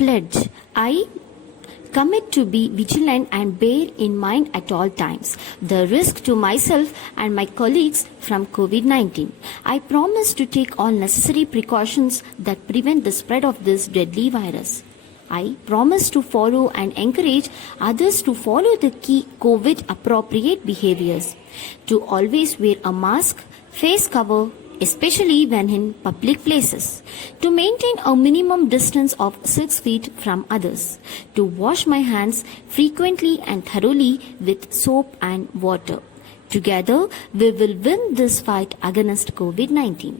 pledge. I commit to be vigilant and bear in mind at all times the risk to myself and my colleagues from COVID-19. I promise to take all necessary precautions that prevent the spread of this deadly virus. I promise to follow and encourage others to follow the key COVID appropriate behaviors, to always wear a mask, face cover, especially when in public places, to maintain a minimum distance of 6 feet from others, to wash my hands frequently and thoroughly with soap and water. Together, we will win this fight against COVID-19.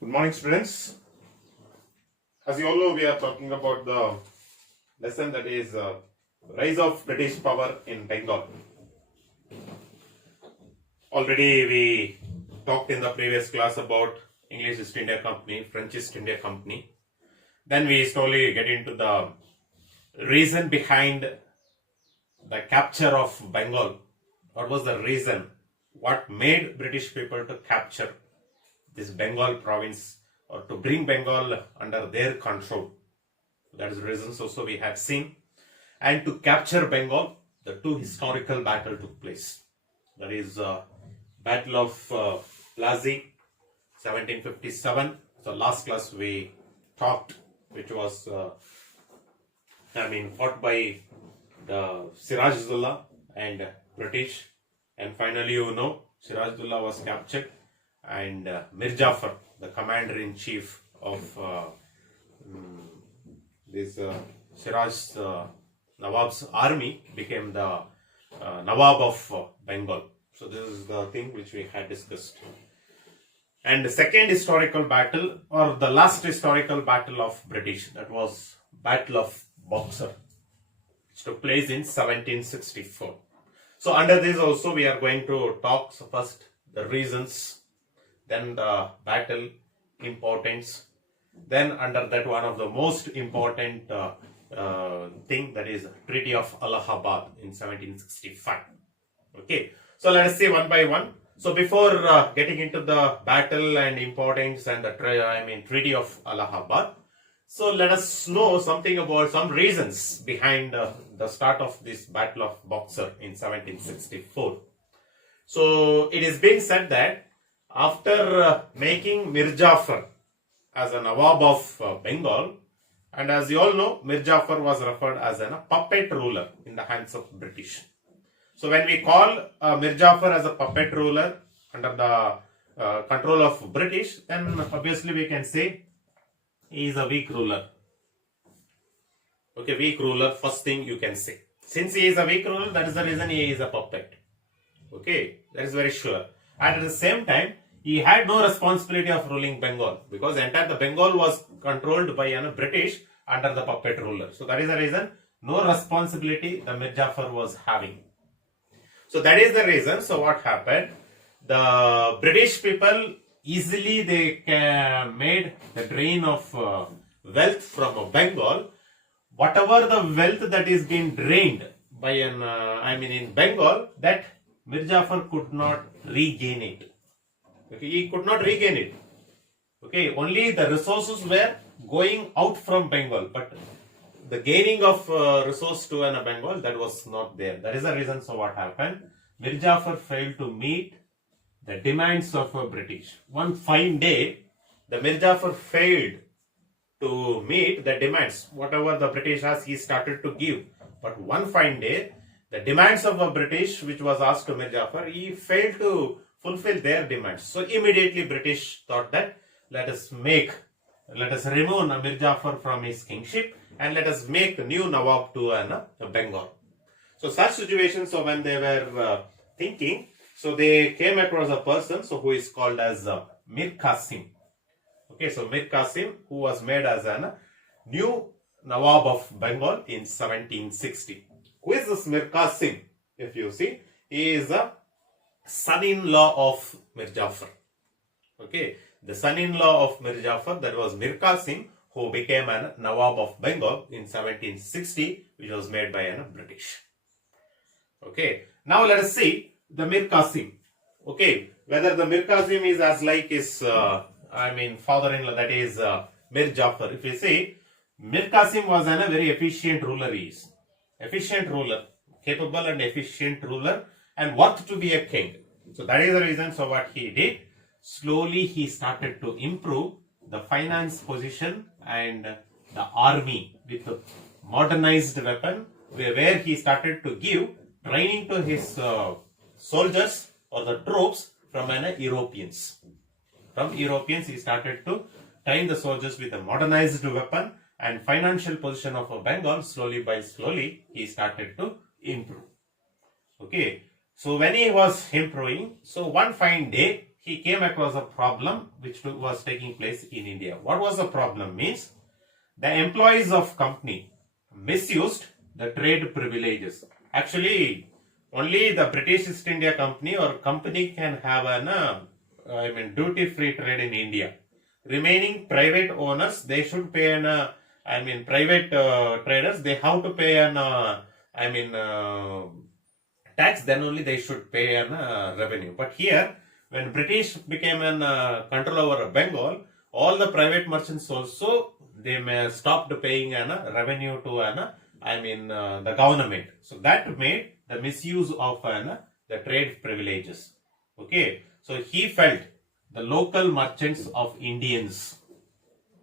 Good morning, students. As you all know, we are talking about the lesson that is rise of British power in Bengal. Already we talked in the previous class about English East India Company, French East India Company. Then we slowly get into the reason behind the capture of Bengal. What was the reason? What made British people to capture this Bengal province or to bring Bengal under their control? That is the reasons also we have seen. And to capture Bengal, the two historical battles took place. That is Battle of Plassey, 1757. So last class we talked, which was fought by the Siraj-ud-Dowla and British. And finally, Siraj-ud-Dowla was captured, and Mir Jafar, the commander-in-chief of this Siraj Nawab's army, became the Nawab of Bengal. So this is the thing which we had discussed. And the second historical battle, or the last historical battle of British, that was Battle of Boxer, which took place in 1764. So under this also we are going to talk first the reasons, then the battle importance, then under that one of the most important thing, that is Treaty of Allahabad in 1765. Okay, so let us see one by one. So before getting into the battle and importance and the Treaty of Allahabad, so let us know something about some reasons behind the start of this Battle of Boxer in 1764. So it is being said that after making Mir Jafar as a Nawab of Bengal, and as you all know, Mir Jafar was referred as a puppet ruler in the hands of British. So when we call Mir Jafar as a puppet ruler under the control of British, then obviously we can say he is a weak ruler. Okay, weak ruler, first thing you can say. Since he is a weak ruler, that is the reason he is a puppet. Okay, that is very sure. And at the same time, he had no responsibility of ruling Bengal, because entire the Bengal was controlled by British under the puppet ruler. So that is the reason no responsibility the Mir Jafar was having. So that is the reason. So what happened? The British people easily made the drain of wealth from Bengal. Whatever the wealth that is being drained by in Bengal, that Mir Jafar could not regain it. Okay, he could not regain it. Okay, only the resources were going out from Bengal, but the gaining of resource to Bengal, that was not there. That is the reason. So what happened? Mir Jafar failed to meet the demands of British. One fine day, the Mir Jafar failed to meet the demands. Whatever the British asked, he started to give. But one fine day, the demands of the British, which was asked to Mir Jafar, he failed to fulfill their demands. So immediately British thought that let us remove Mir Jafar from his kingship and let us make a new Nawab to Bengal. So such situations, so when they were thinking, So they came across a person who is called as Mir Qasim. Okay, so Mir Qasim, who was made as a new Nawab of Bengal in 1760. Who is this Mir Qasim? If you see, he is a son-in-law of Mir Jafar. Okay, the son-in-law of Mir Jafar, that was Mir Qasim, who became a Nawab of Bengal in 1760, which was made by a British. Okay, now let us see the Mir Qasim. Okay, whether the Mir Qasim is as like his, father-in-law, that is Mir Jafar. If you see, Mir Qasim was a very efficient ruler. He is efficient ruler, capable and efficient ruler, and worth to be a king. So that is the reason. So what he did, slowly he started to improve the finance position and the army with a modernized weapon, where he started to give training to his soldiers or the troops from Europeans. From Europeans, he started to train the soldiers with a modernized weapon, and financial position of Bengal, slowly by slowly, he started to improve. Okay, so when he was improving, so one fine day, he came across a problem which was taking place in India. What was the problem? Means the employees of company misused the trade privileges. Actually, only the British East India Company or company can have an duty-free trade in India. Remaining private owners, they should pay private traders, they have to pay tax, then only they should pay revenue. But here, when British became control over Bengal, all the private merchants also, they stopped paying revenue to the government. So that made the misuse of the trade privileges. Okay, so he felt the local merchants of Indians.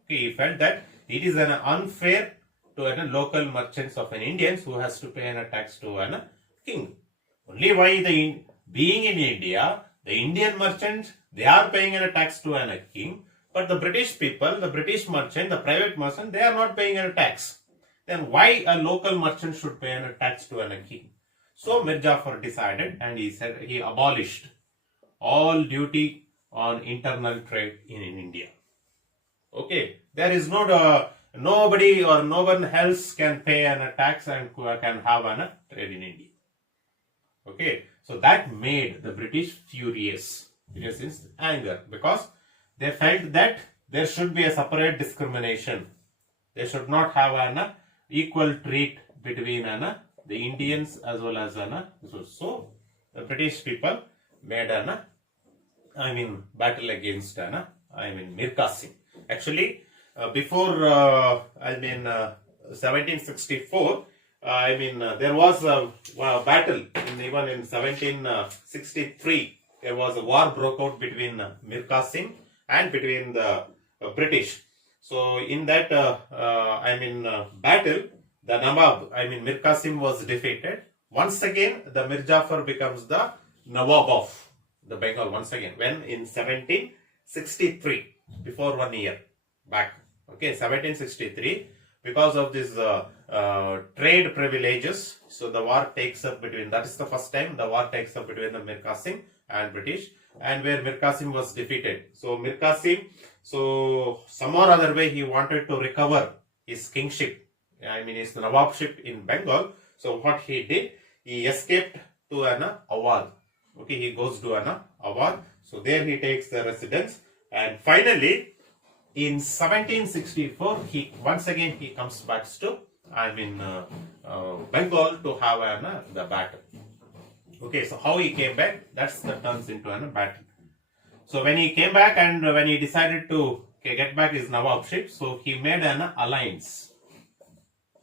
Okay, he felt that it is unfair to local merchants of an Indians who has to pay a tax to a king. Only why being in India, the Indian merchants, they are paying a tax to a king, but the British people, the British merchant, the private merchant, they are not paying a tax. Then why a local merchant should pay a tax to a king? So Mir Jafar decided, and he said he abolished all duty on internal trade in India. Okay, there is nobody or no one else can pay a tax and can have a trade in India. Okay, so that made the British furious. Furious is anger, because they felt that there should be a separate discrimination. They should not have an equal treat between the Indians as well as so the British people made battle against Mir Qasim. Actually, before 1764, there was a battle even in 1763. There was a war broke out between Mir Qasim and between the British. So in that battle, the Nawab, Mir Qasim was defeated. Once again, the Mir Jafar becomes the Nawab of the Bengal once again. When in 1763, before 1 year back. Okay, 1763, because of this trade privileges, so the war takes up between, that is the first time the war takes up between the Mir Qasim and British, and where Mir Qasim was defeated. So Mir Qasim, so some or other way he wanted to recover his kingship, his Nawabship in Bengal. So what he did, he escaped to Awadh. Okay, he goes to Awadh. So there he takes the residence, and finally in 1764 he once again he comes back to Bengal to have the battle. Okay, so how he came back, that turns into a battle. So when he came back and when he decided to get back his Nawabship, so he made an alliance.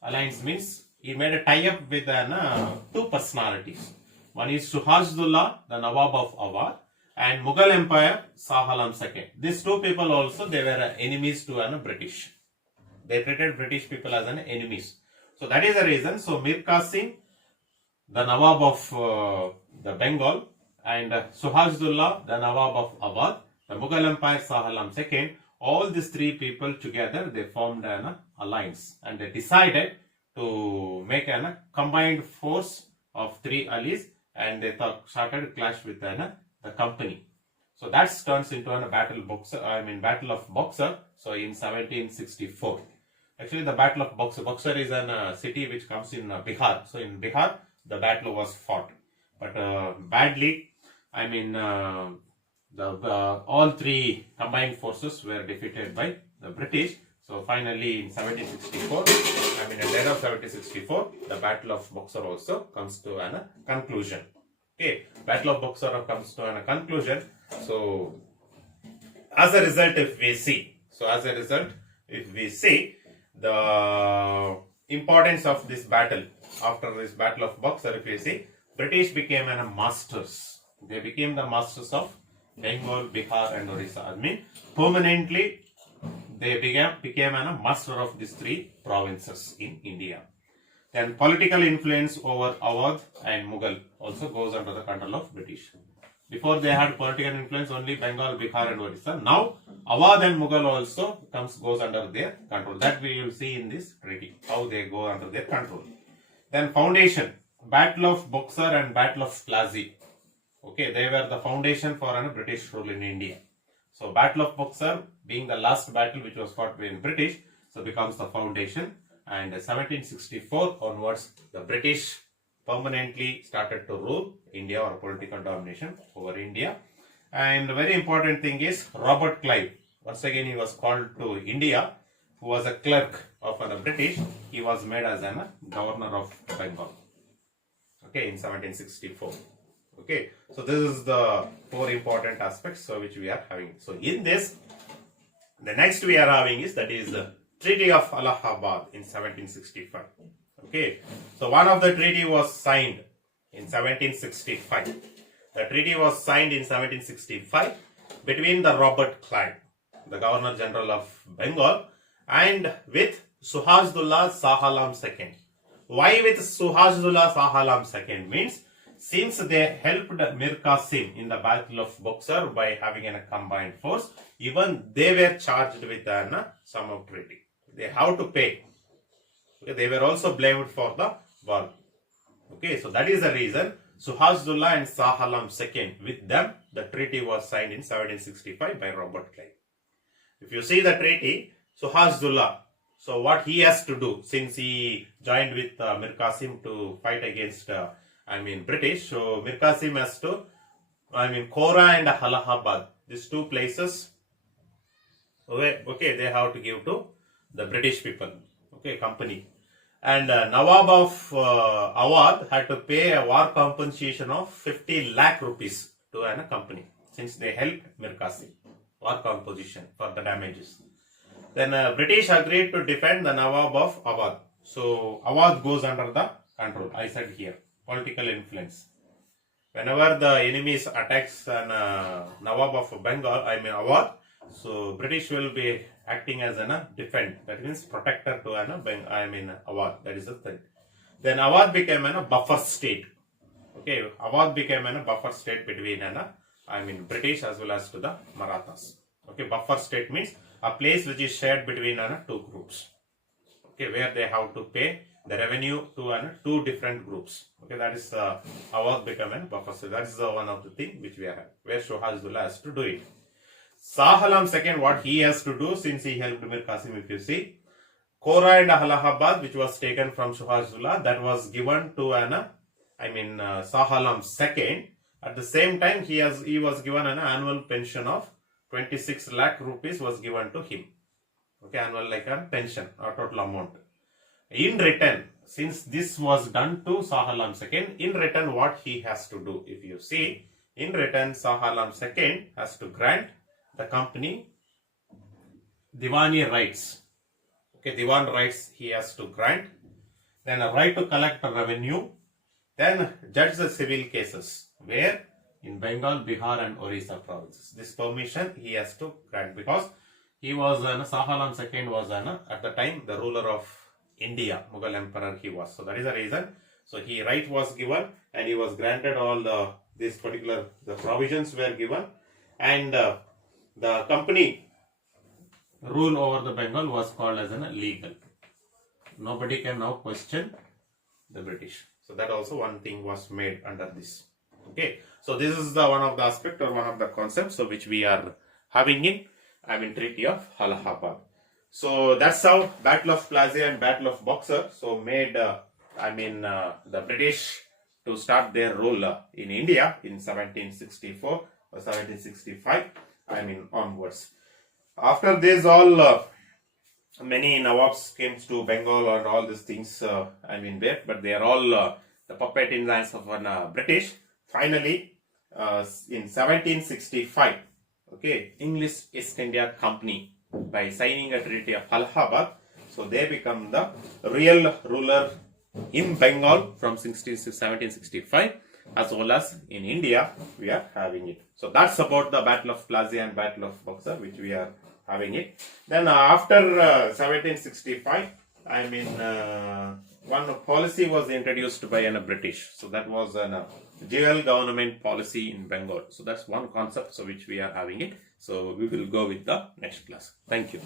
Alliance means he made a tie-up with two personalities. One is Suhajullah, the Nawab of Awadh, and Mughal Empire, Shah Alam II. These two people also, they were enemies to British. They treated British people as enemies. So that is the reason. So Mir Qasim, the Nawab of the Bengal, and Suhajullah, the Nawab of Awadh, the Mughal Empire, Shah Alam II, all these three people together, they formed an alliance, and they decided to make a combined force of three allies and they started clash with the company. So that turns into a battle of Boxer. So in 1764. Actually, the Battle of Boxer. Boxer is a city which comes in Bihar. So in Bihar, the battle was fought, but badly. All three combined forces were defeated by the British. So finally, in 1764, at the end of 1764, the Battle of Boxer also comes to a conclusion. Okay, Battle of Boxer comes to a conclusion. So as a result, if we see the importance of this battle, after this Battle of Boxer, if we see, British became masters. They became the masters of Bengal, Bihar and Orissa. Permanently they became a master of these three provinces in India. Then political influence over Awadh and Mughal also goes under the control of British. Before they had political influence only Bengal, Bihar and Orissa. Now Awadh and Mughal also goes under their control. That we will see in this treaty, how they go under their control. Then foundation, Battle of Boxer and Battle of Plassey. Okay, they were the foundation for a British rule in India. So Battle of Boxer being the last battle which was fought in British, so becomes the foundation. And 1764 onwards, the British permanently started to rule India, or political domination over India. And the very important thing is Robert Clive. Once again, he was called to India, who was a clerk of the British. He was made as a governor of Bengal. Okay, in 1764. Okay, so this is the four important aspects which we are having. So in this, the next we are having is the Treaty of Allahabad in 1765. Okay, so one of the treaty was signed in 1765. The treaty was signed in 1765 between the Robert Clive, the Governor General of Bengal, and with Suhasdullah Shah Alam II. Why with Suhasdullah Shah Alam II? Means since they helped Mir Qasim in the Battle of Boxer by having a combined force, even they were charged with a sum of treaty. They have to pay. Okay, they were also blamed for the war. Okay, so that is the reason Suhasdullah and Shah Alam II, with them the treaty was signed in 1765 by Robert Clive. If you see the treaty, Suhasdullah, so what he has to do, since he joined with Mir Qasim to fight against British, so Mir Qasim has to, Kora and Allahabad, these two places, okay, they have to give to the British people, okay, company. And Nawab of Awadh had to pay a war compensation of 50 lakh rupees to a company, since they helped Mir Qasim, war compensation for the damages. Then British agreed to defend the Nawab of Awadh. So Awadh goes under the control. I said here, political influence. Whenever the enemies attacks Nawab of Bengal, Awadh, so British will be acting as a defend. That means protector to Awadh. That is the thing. Then Awadh became a buffer state. Okay, Awadh became a buffer state between British as well as to the Marathas. Okay, buffer state means a place which is shared between two groups. Okay, where they have to pay the revenue to two different groups. Okay, that is Awadh become a buffer state. That is one of the thing which we are having, where Suhasdullah has to do it. Shah Alam II, what he has to do, since he helped Mir Qasim, if you see, Kora and Allahabad, which was taken from Suhasdullah, that was given to Shah Alam II. At the same time, he was given an annual pension of 26 lakh rupees was given to him. Okay, annual like a pension or total amount. In return, since this was done to Shah Alam II, in return what he has to do, if you see, in return Shah Alam II has to grant the company Diwani rights. Okay, Diwan rights he has to grant. Then a right to collect a revenue. Then judge the civil cases. Where? In Bengal, Bihar and Orissa provinces. This permission he has to grant, because he was Shah Alam II was at the time the ruler of India, Mughal emperor he was. So that is the reason. So he right was given and he was granted all the provisions were given, and the company rule over the Bengal was called as legal. Nobody can now question the British. So that also one thing was made under this. Okay, so this is the one of the aspect or one of the concepts so which we are having in Treaty of Allahabad. So that's how Battle of Plassey and Battle of Boxer so made the British to start their role in India in 1764 or 1765 onwards. After this all many Nawabs came to Bengal and all these things there, but they are all the puppet in the hands of one British. Finally in 1765, okay, English East India Company by signing a treaty of Allahabad, so they become the real ruler in Bengal from 1765 as well as in India we are having it. So that's about the Battle of Plassey and Battle of Boxer which we are having it. Then after 1765, one policy was introduced by a British. So that was a dual government policy in Bengal. So that's one concept so which we are having it. So we will go with the next class. Thank you.